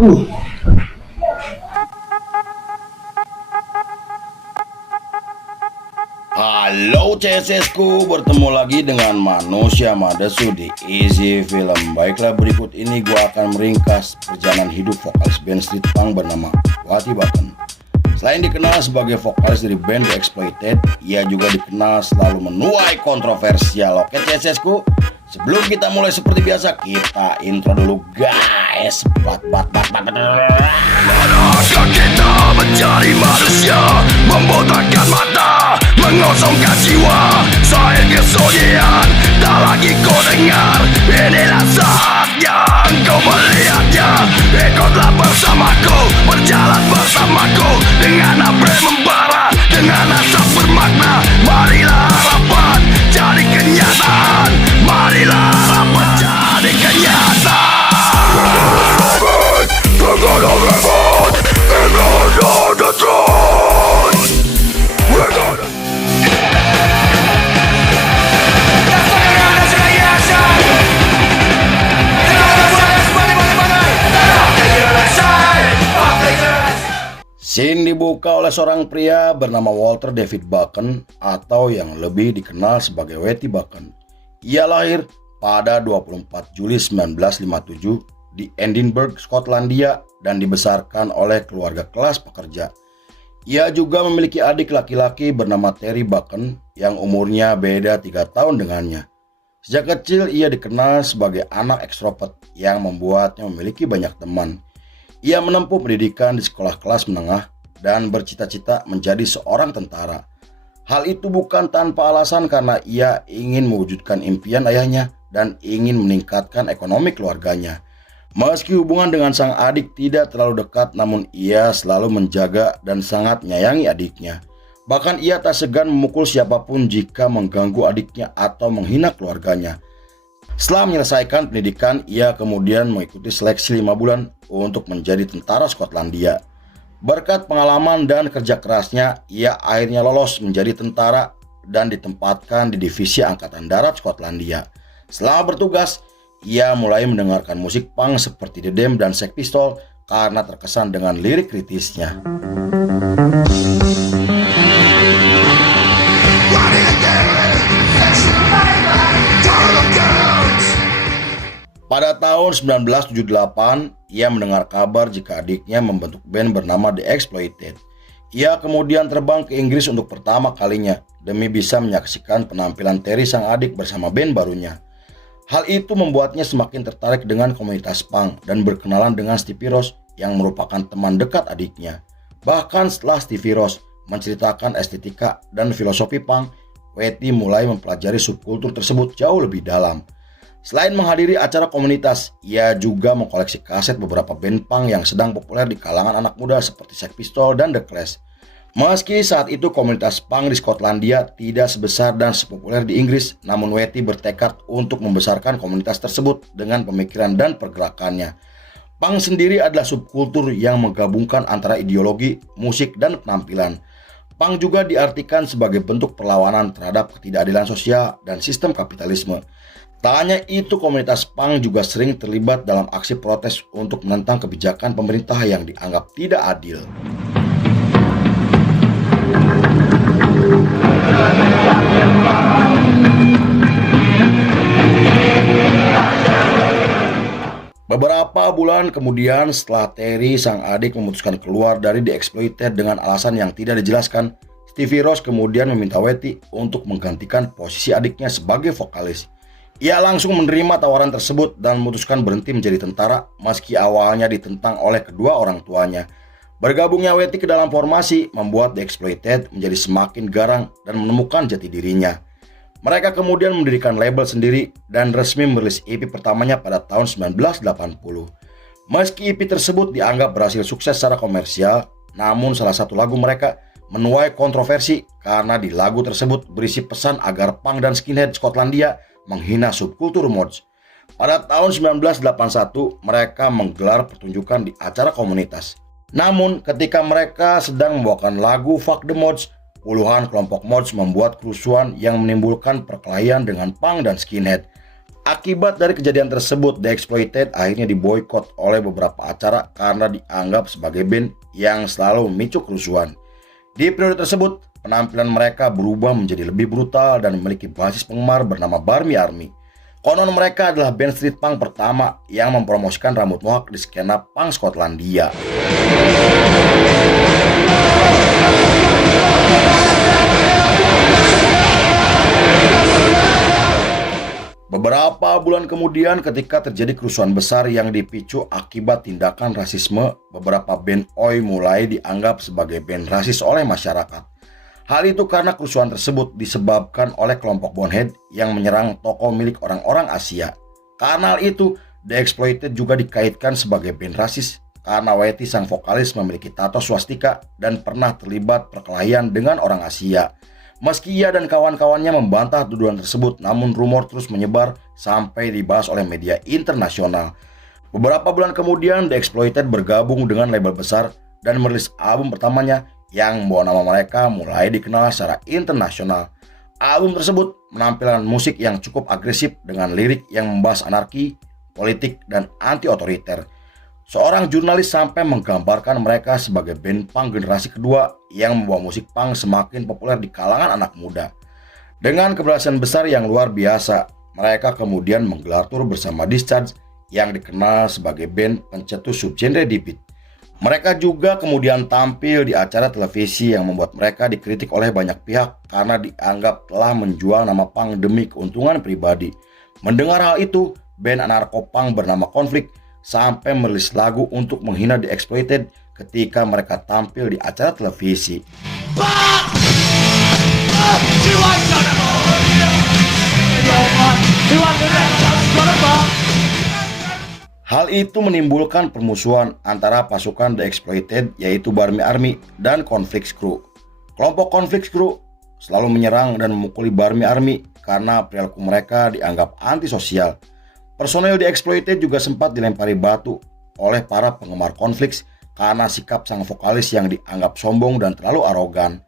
Halo CSSku, bertemu lagi dengan manusia Madesu di Easy Film. Baiklah, berikut ini gue akan meringkas perjalanan hidup vokalis band street punk bernama Wati Button. Selain dikenal sebagai vokalis dari band The Exploited, ia juga dikenal selalu menuai kontroversial. Oke CSSku, sebelum kita mulai seperti biasa, kita intro dulu guys. Manakah kita mencari manusia, membotakkan mata, mengosongkan jiwa, saya kesunyian, tak lagi kau dengar. Inilah saatnya engkau melihatnya. Ikutlah bersamaku, berjalan bersamaku, dengan apa yang membara, dengan asap bermakna. Marilah harapan jadi kenyataan, marilah harapan jadi kenyataan. We're gonna revolt, and on the throne. We're gonna. Scene dibuka oleh seorang pria bernama Walter David Buchan atau yang lebih dikenal sebagai Wattie Buchan. Ia lahir pada 24 Juli 1957 di Edinburgh, Skotlandia dan dibesarkan oleh keluarga kelas pekerja. Ia juga memiliki adik laki-laki bernama Terry Buchan yang umurnya beda 3 tahun dengannya. Sejak kecil ia dikenal sebagai anak ekstrovert yang membuatnya memiliki banyak teman. Ia menempuh pendidikan di sekolah kelas menengah dan bercita-cita menjadi seorang tentara. Hal itu bukan tanpa alasan karena ia ingin mewujudkan impian ayahnya dan ingin meningkatkan ekonomi keluarganya. Meski hubungan dengan sang adik tidak terlalu dekat, namun ia selalu menjaga dan sangat menyayangi adiknya. Bahkan ia tak segan memukul siapapun jika mengganggu adiknya atau menghina keluarganya. Setelah menyelesaikan pendidikan, ia kemudian mengikuti seleksi 5 bulan untuk menjadi tentara Skotlandia. Berkat pengalaman dan kerja kerasnya, ia akhirnya lolos menjadi tentara dan ditempatkan di divisi Angkatan Darat Skotlandia. Selama bertugas, ia mulai mendengarkan musik punk seperti The Damned dan Sex Pistols karena terkesan dengan lirik kritisnya. Pada tahun 1978, ia mendengar kabar jika adiknya membentuk band bernama The Exploited. Ia kemudian terbang ke Inggris untuk pertama kalinya demi bisa menyaksikan penampilan Terry sang adik bersama band barunya. Hal itu membuatnya semakin tertarik dengan komunitas punk dan berkenalan dengan Stevie Ross yang merupakan teman dekat adiknya. Bahkan setelah Stevie Ross menceritakan estetika dan filosofi punk, Wattie mulai mempelajari subkultur tersebut jauh lebih dalam. Selain menghadiri acara komunitas, ia juga mengkoleksi kaset beberapa band punk yang sedang populer di kalangan anak muda seperti Sex Pistols dan The Clash. Meski saat itu komunitas punk di Skotlandia tidak sebesar dan sepopuler di Inggris, namun Wattie bertekad untuk membesarkan komunitas tersebut dengan pemikiran dan pergerakannya. Punk sendiri adalah subkultur yang menggabungkan antara ideologi, musik, dan penampilan. Punk juga diartikan sebagai bentuk perlawanan terhadap ketidakadilan sosial dan sistem kapitalisme. Tak hanya itu, komunitas punk juga sering terlibat dalam aksi protes untuk menentang kebijakan pemerintah yang dianggap tidak adil. Beberapa bulan kemudian, setelah Terry sang adik memutuskan keluar dari The Exploited dengan alasan yang tidak dijelaskan, Stevie Ross kemudian meminta Wattie untuk menggantikan posisi adiknya sebagai vokalis. Ia langsung menerima tawaran tersebut dan memutuskan berhenti menjadi tentara meski awalnya ditentang oleh kedua orang tuanya. Bergabungnya Wattie ke dalam formasi membuat The Exploited menjadi semakin garang dan menemukan jati dirinya. Mereka kemudian mendirikan label sendiri dan resmi merilis EP pertamanya pada tahun 1980. Meski EP tersebut dianggap berhasil sukses secara komersial, namun salah satu lagu mereka menuai kontroversi karena di lagu tersebut berisi pesan agar punk dan skinhead Skotlandia menghina subkultur mods. Pada tahun 1981, mereka menggelar pertunjukan di acara komunitas. Namun, ketika mereka sedang membawakan lagu Fuck the Mods, puluhan kelompok mods membuat kerusuhan yang menimbulkan perkelahian dengan punk dan skinhead. Akibat dari kejadian tersebut, The Exploited akhirnya diboikot oleh beberapa acara karena dianggap sebagai band yang selalu memicu kerusuhan. Di periode tersebut, penampilan mereka berubah menjadi lebih brutal dan memiliki basis penggemar bernama Barmy Army. Konon mereka adalah band street punk pertama yang mempromosikan rambut mohawk di skena punk Skotlandia. Beberapa bulan kemudian ketika terjadi kerusuhan besar yang dipicu akibat tindakan rasisme, beberapa band Oi mulai dianggap sebagai band rasis oleh masyarakat. Hal itu karena kerusuhan tersebut disebabkan oleh kelompok bonehead yang menyerang toko milik orang-orang Asia. Karena hal itu, The Exploited juga dikaitkan sebagai band rasis karena Whitey sang vokalis memiliki tato swastika dan pernah terlibat perkelahian dengan orang Asia. Meski ia dan kawan-kawannya membantah tuduhan tersebut, namun rumor terus menyebar sampai dibahas oleh media internasional. Beberapa bulan kemudian, The Exploited bergabung dengan label besar dan merilis album pertamanya yang membawa nama mereka mulai dikenal secara internasional. Album tersebut menampilkan musik yang cukup agresif dengan lirik yang membahas anarki, politik, dan anti-otoriter. Seorang jurnalis sampai menggambarkan mereka sebagai band punk generasi kedua yang membawa musik punk semakin populer di kalangan anak muda. Dengan keberhasilan besar yang luar biasa, mereka kemudian menggelar tur bersama Discharge yang dikenal sebagai band pencetus subgenre deep beat. Mereka juga kemudian tampil di acara televisi yang membuat mereka dikritik oleh banyak pihak karena dianggap telah menjual nama punk demi keuntungan pribadi. Mendengar hal itu, band anarko-punk bernama Konflik sampai merilis lagu untuk menghina The Exploited ketika mereka tampil di acara televisi. Hal itu menimbulkan permusuhan antara pasukan The Exploited yaitu Barmy Army dan Konflik Crew. Kelompok Konflik Crew selalu menyerang dan memukuli Barmy Army karena perilaku mereka dianggap antisosial. Personel The Exploited juga sempat dilempari batu oleh para penggemar Konflik karena sikap sang vokalis yang dianggap sombong dan terlalu arogan.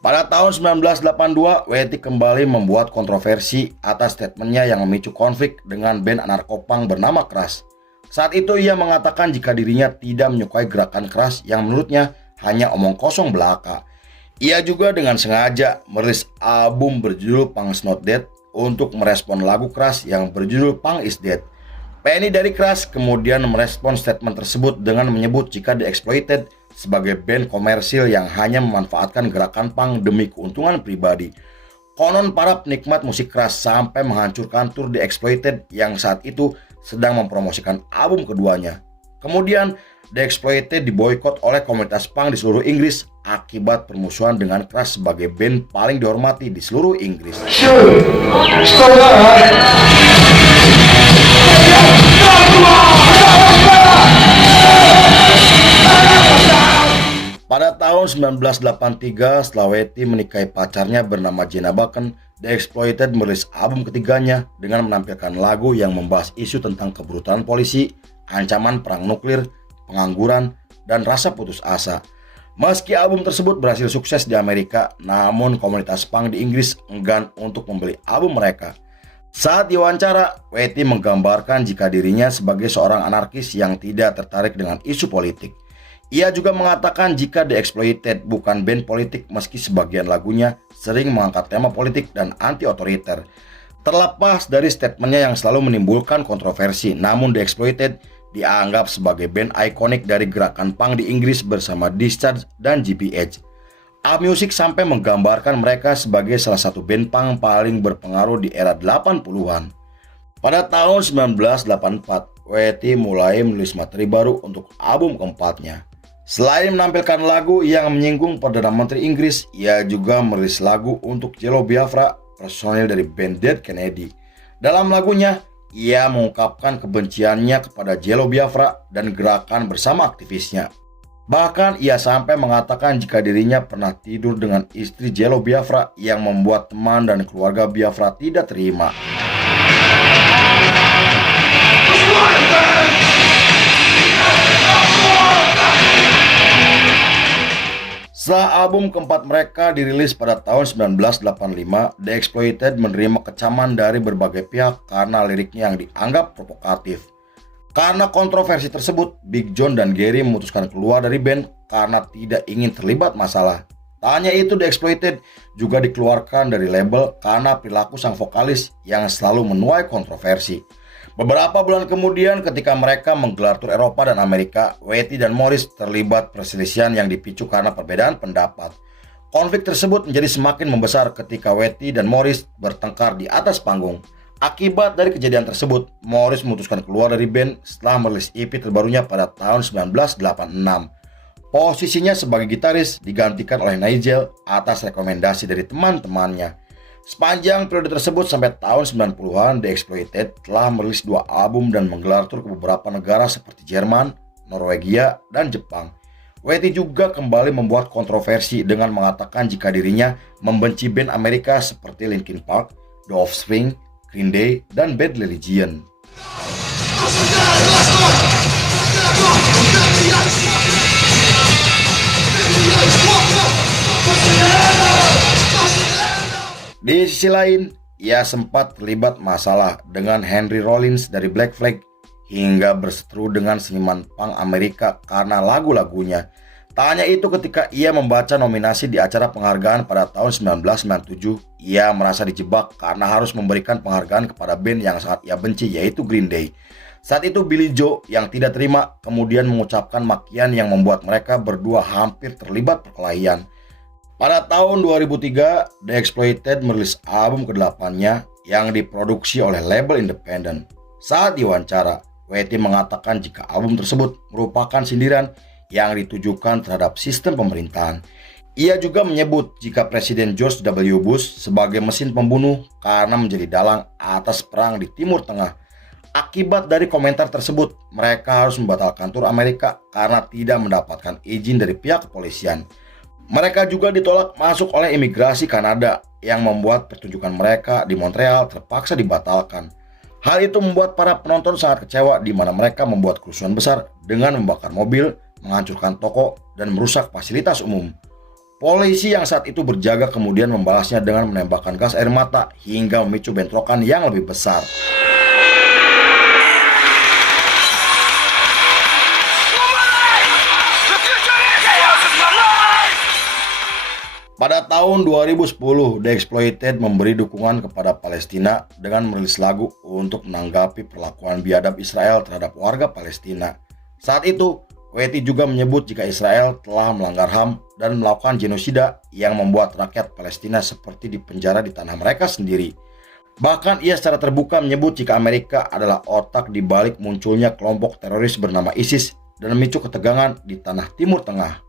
Pada tahun 1982, Whitey kembali membuat kontroversi atas statementnya yang memicu konflik dengan band anarko-punk bernama Crash. Saat itu ia mengatakan jika dirinya tidak menyukai gerakan keras yang menurutnya hanya omong kosong belaka. Ia juga dengan sengaja merilis album berjudul Punk's Not Dead untuk merespon lagu Crash yang berjudul Punk Is Dead. Penny dari Crash kemudian merespon statement tersebut dengan menyebut jika The Exploited sebagai band komersil yang hanya memanfaatkan gerakan punk demi keuntungan pribadi. Konon para penikmat musik Crash sampai menghancurkan tur The Exploited yang saat itu sedang mempromosikan album keduanya. Kemudian The Exploited diboikot oleh komunitas punk di seluruh Inggris akibat permusuhan dengan Crash sebagai band paling dihormati di seluruh Inggris. Pada tahun 1983, setelah Whitey menikahi pacarnya bernama Jenna Buchan, The Exploited merilis album ketiganya dengan menampilkan lagu yang membahas isu tentang kebrutalan polisi, ancaman perang nuklir, pengangguran, dan rasa putus asa. Meski album tersebut berhasil sukses di Amerika, namun komunitas punk di Inggris enggan untuk membeli album mereka. Saat diwawancara, Whitey menggambarkan jika dirinya sebagai seorang anarkis yang tidak tertarik dengan isu politik. Ia juga mengatakan jika The Exploited bukan band politik meski sebagian lagunya sering mengangkat tema politik dan anti-otoriter. Terlepas dari statementnya yang selalu menimbulkan kontroversi, namun The Exploited dianggap sebagai band ikonik dari gerakan punk di Inggris bersama Discharge dan GBH. AllMusic sampai menggambarkan mereka sebagai salah satu band punk paling berpengaruh di era 80-an. Pada tahun 1984, Whitey mulai menulis materi baru untuk album keempatnya. Selain menampilkan lagu yang menyinggung Perdana Menteri Inggris, ia juga merilis lagu untuk Jello Biafra, personil dari band Dead Kennedy. Dalam lagunya, ia mengungkapkan kebenciannya kepada Jello Biafra dan gerakan bersama aktivisnya. Bahkan ia sampai mengatakan jika dirinya pernah tidur dengan istri Jello Biafra yang membuat teman dan keluarga Biafra tidak terima. Setelah album keempat mereka dirilis pada tahun 1985, The Exploited menerima kecaman dari berbagai pihak karena liriknya yang dianggap provokatif. Karena kontroversi tersebut, Big John dan Gary memutuskan keluar dari band karena tidak ingin terlibat masalah. Tak hanya itu, The Exploited juga dikeluarkan dari label karena perilaku sang vokalis yang selalu menuai kontroversi. Beberapa bulan kemudian ketika mereka menggelar tur Eropa dan Amerika, Wattie dan Morris terlibat perselisihan yang dipicu karena perbedaan pendapat. Konflik tersebut menjadi semakin membesar ketika Wattie dan Morris bertengkar di atas panggung. Akibat dari kejadian tersebut, Morris memutuskan keluar dari band setelah merilis EP terbarunya pada tahun 1986. Posisinya sebagai gitaris digantikan oleh Nigel atas rekomendasi dari teman-temannya. Sepanjang periode tersebut sampai tahun 90-an, The Exploited telah merilis 2 album dan menggelar tur ke beberapa negara seperti Jerman, Norwegia, dan Jepang. Wattie juga kembali membuat kontroversi dengan mengatakan jika dirinya membenci band Amerika seperti Linkin Park, The Offspring, Green Day, dan Bad Religion. Di sisi lain, ia sempat terlibat masalah dengan Henry Rollins dari Black Flag hingga berseteru dengan seniman punk Amerika karena lagu-lagunya. Tak hanya itu, ketika ia membaca nominasi di acara penghargaan pada tahun 1997, ia merasa dijebak karena harus memberikan penghargaan kepada band yang sangat ia benci, yaitu Green Day. Saat itu Billy Joe yang tidak terima kemudian mengucapkan makian yang membuat mereka berdua hampir terlibat perkelahian. Pada tahun 2003, The Exploited merilis album ke-8-nya yang diproduksi oleh label independen. Saat diwawancara, Wattie mengatakan jika album tersebut merupakan sindiran yang ditujukan terhadap sistem pemerintahan. Ia juga menyebut jika Presiden George W. Bush sebagai mesin pembunuh karena menjadi dalang atas perang di Timur Tengah. Akibat dari komentar tersebut, mereka harus membatalkan tur Amerika karena tidak mendapatkan izin dari pihak kepolisian. Mereka juga ditolak masuk oleh imigrasi Kanada yang membuat pertunjukan mereka di Montreal terpaksa dibatalkan. Hal itu membuat para penonton sangat kecewa di mana mereka membuat kerusuhan besar dengan membakar mobil, menghancurkan toko, dan merusak fasilitas umum. Polisi yang saat itu berjaga kemudian membalasnya dengan menembakkan gas air mata hingga memicu bentrokan yang lebih besar. Pada tahun 2010, The Exploited memberi dukungan kepada Palestina dengan merilis lagu untuk menanggapi perlakuan biadab Israel terhadap warga Palestina. Saat itu, Wattie juga menyebut jika Israel telah melanggar HAM dan melakukan genosida yang membuat rakyat Palestina seperti dipenjara di tanah mereka sendiri. Bahkan ia secara terbuka menyebut jika Amerika adalah otak di balik munculnya kelompok teroris bernama ISIS dan memicu ketegangan di tanah Timur Tengah.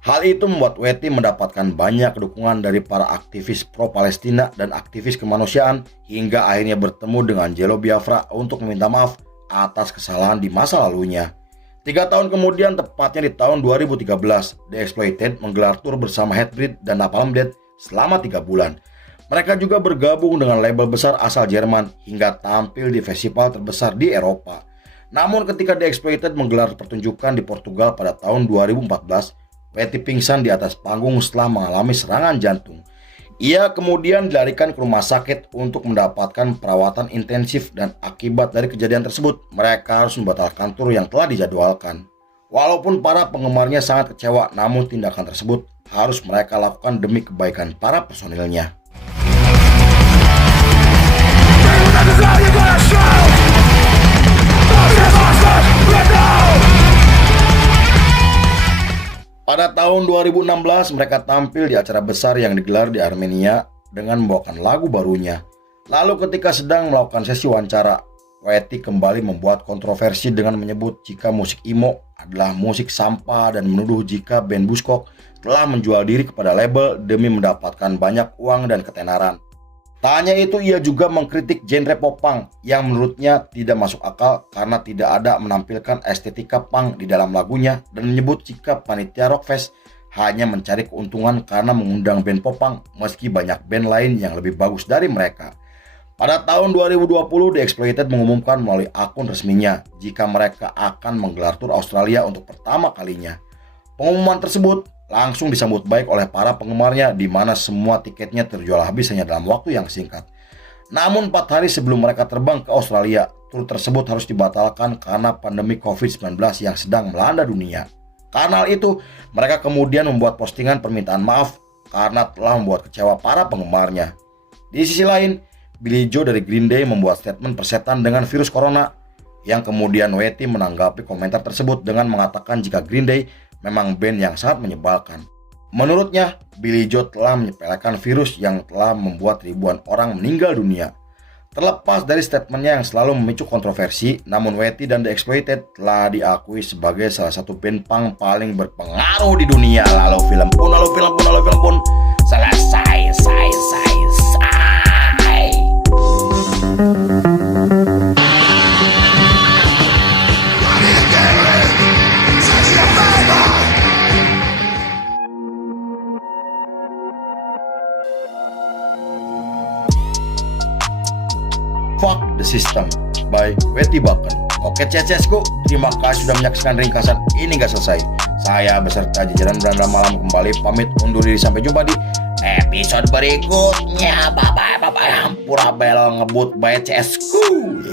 Hal itu membuat Wattie mendapatkan banyak dukungan dari para aktivis pro-Palestina dan aktivis kemanusiaan hingga akhirnya bertemu dengan Jello Biafra untuk meminta maaf atas kesalahan di masa lalunya. 3 tahun kemudian, tepatnya di tahun 2013, The Exploited menggelar tur bersama Hatebreed dan Napalm Death selama 3 bulan. Mereka juga bergabung dengan label besar asal Jerman hingga tampil di festival terbesar di Eropa. Namun ketika The Exploited menggelar pertunjukan di Portugal pada tahun 2014, Wattie pingsan di atas panggung setelah mengalami serangan jantung. Ia kemudian dilarikan ke rumah sakit untuk mendapatkan perawatan intensif dan akibat dari kejadian tersebut, mereka harus membatalkan tur yang telah dijadwalkan. Walaupun para penggemarnya sangat kecewa, namun tindakan tersebut harus mereka lakukan demi kebaikan para personilnya. Pada tahun 2016, mereka tampil di acara besar yang digelar di Armenia dengan membawakan lagu barunya. Lalu ketika sedang melakukan sesi wawancara, Wattie kembali membuat kontroversi dengan menyebut jika musik emo adalah musik sampah dan menuduh jika band Buzzcock telah menjual diri kepada label demi mendapatkan banyak uang dan ketenaran. Tak hanya itu, ia juga mengkritik genre pop punk yang menurutnya tidak masuk akal karena tidak ada menampilkan estetika punk di dalam lagunya dan menyebut jika panitia Rockfest hanya mencari keuntungan karena mengundang band pop punk meski banyak band lain yang lebih bagus dari mereka. Pada tahun 2020, The Exploited mengumumkan melalui akun resminya jika mereka akan menggelar tur Australia untuk pertama kalinya. Pengumuman tersebut langsung disambut baik oleh para penggemarnya, di mana semua tiketnya terjual habis hanya dalam waktu yang singkat. Namun 4 hari sebelum mereka terbang ke Australia, tur tersebut harus dibatalkan karena pandemi COVID-19 yang sedang melanda dunia. Karena hal itu, mereka kemudian membuat postingan permintaan maaf karena telah membuat kecewa para penggemarnya. Di sisi lain, Billie Joe dari Green Day membuat statement persetan dengan virus corona, yang kemudian Wetty menanggapi komentar tersebut dengan mengatakan jika Green Day memang band yang sangat menyebalkan. Menurutnya, Billie Joe telah menyepelekan virus yang telah membuat ribuan orang meninggal dunia. Terlepas dari statementnya yang selalu memicu kontroversi, namun Wetty dan The Exploited telah diakui sebagai salah satu band punk paling berpengaruh di dunia. Lalu film pun selesai. Fuck the System by Wetty Bucken. Oke CCSku, terima kasih sudah menyaksikan ringkasan ini gak selesai. Saya beserta jajaran Beranda Malam kembali pamit undur diri, sampai jumpa di episode berikutnya. Bye bye. Hampura bel ngebut by CSku.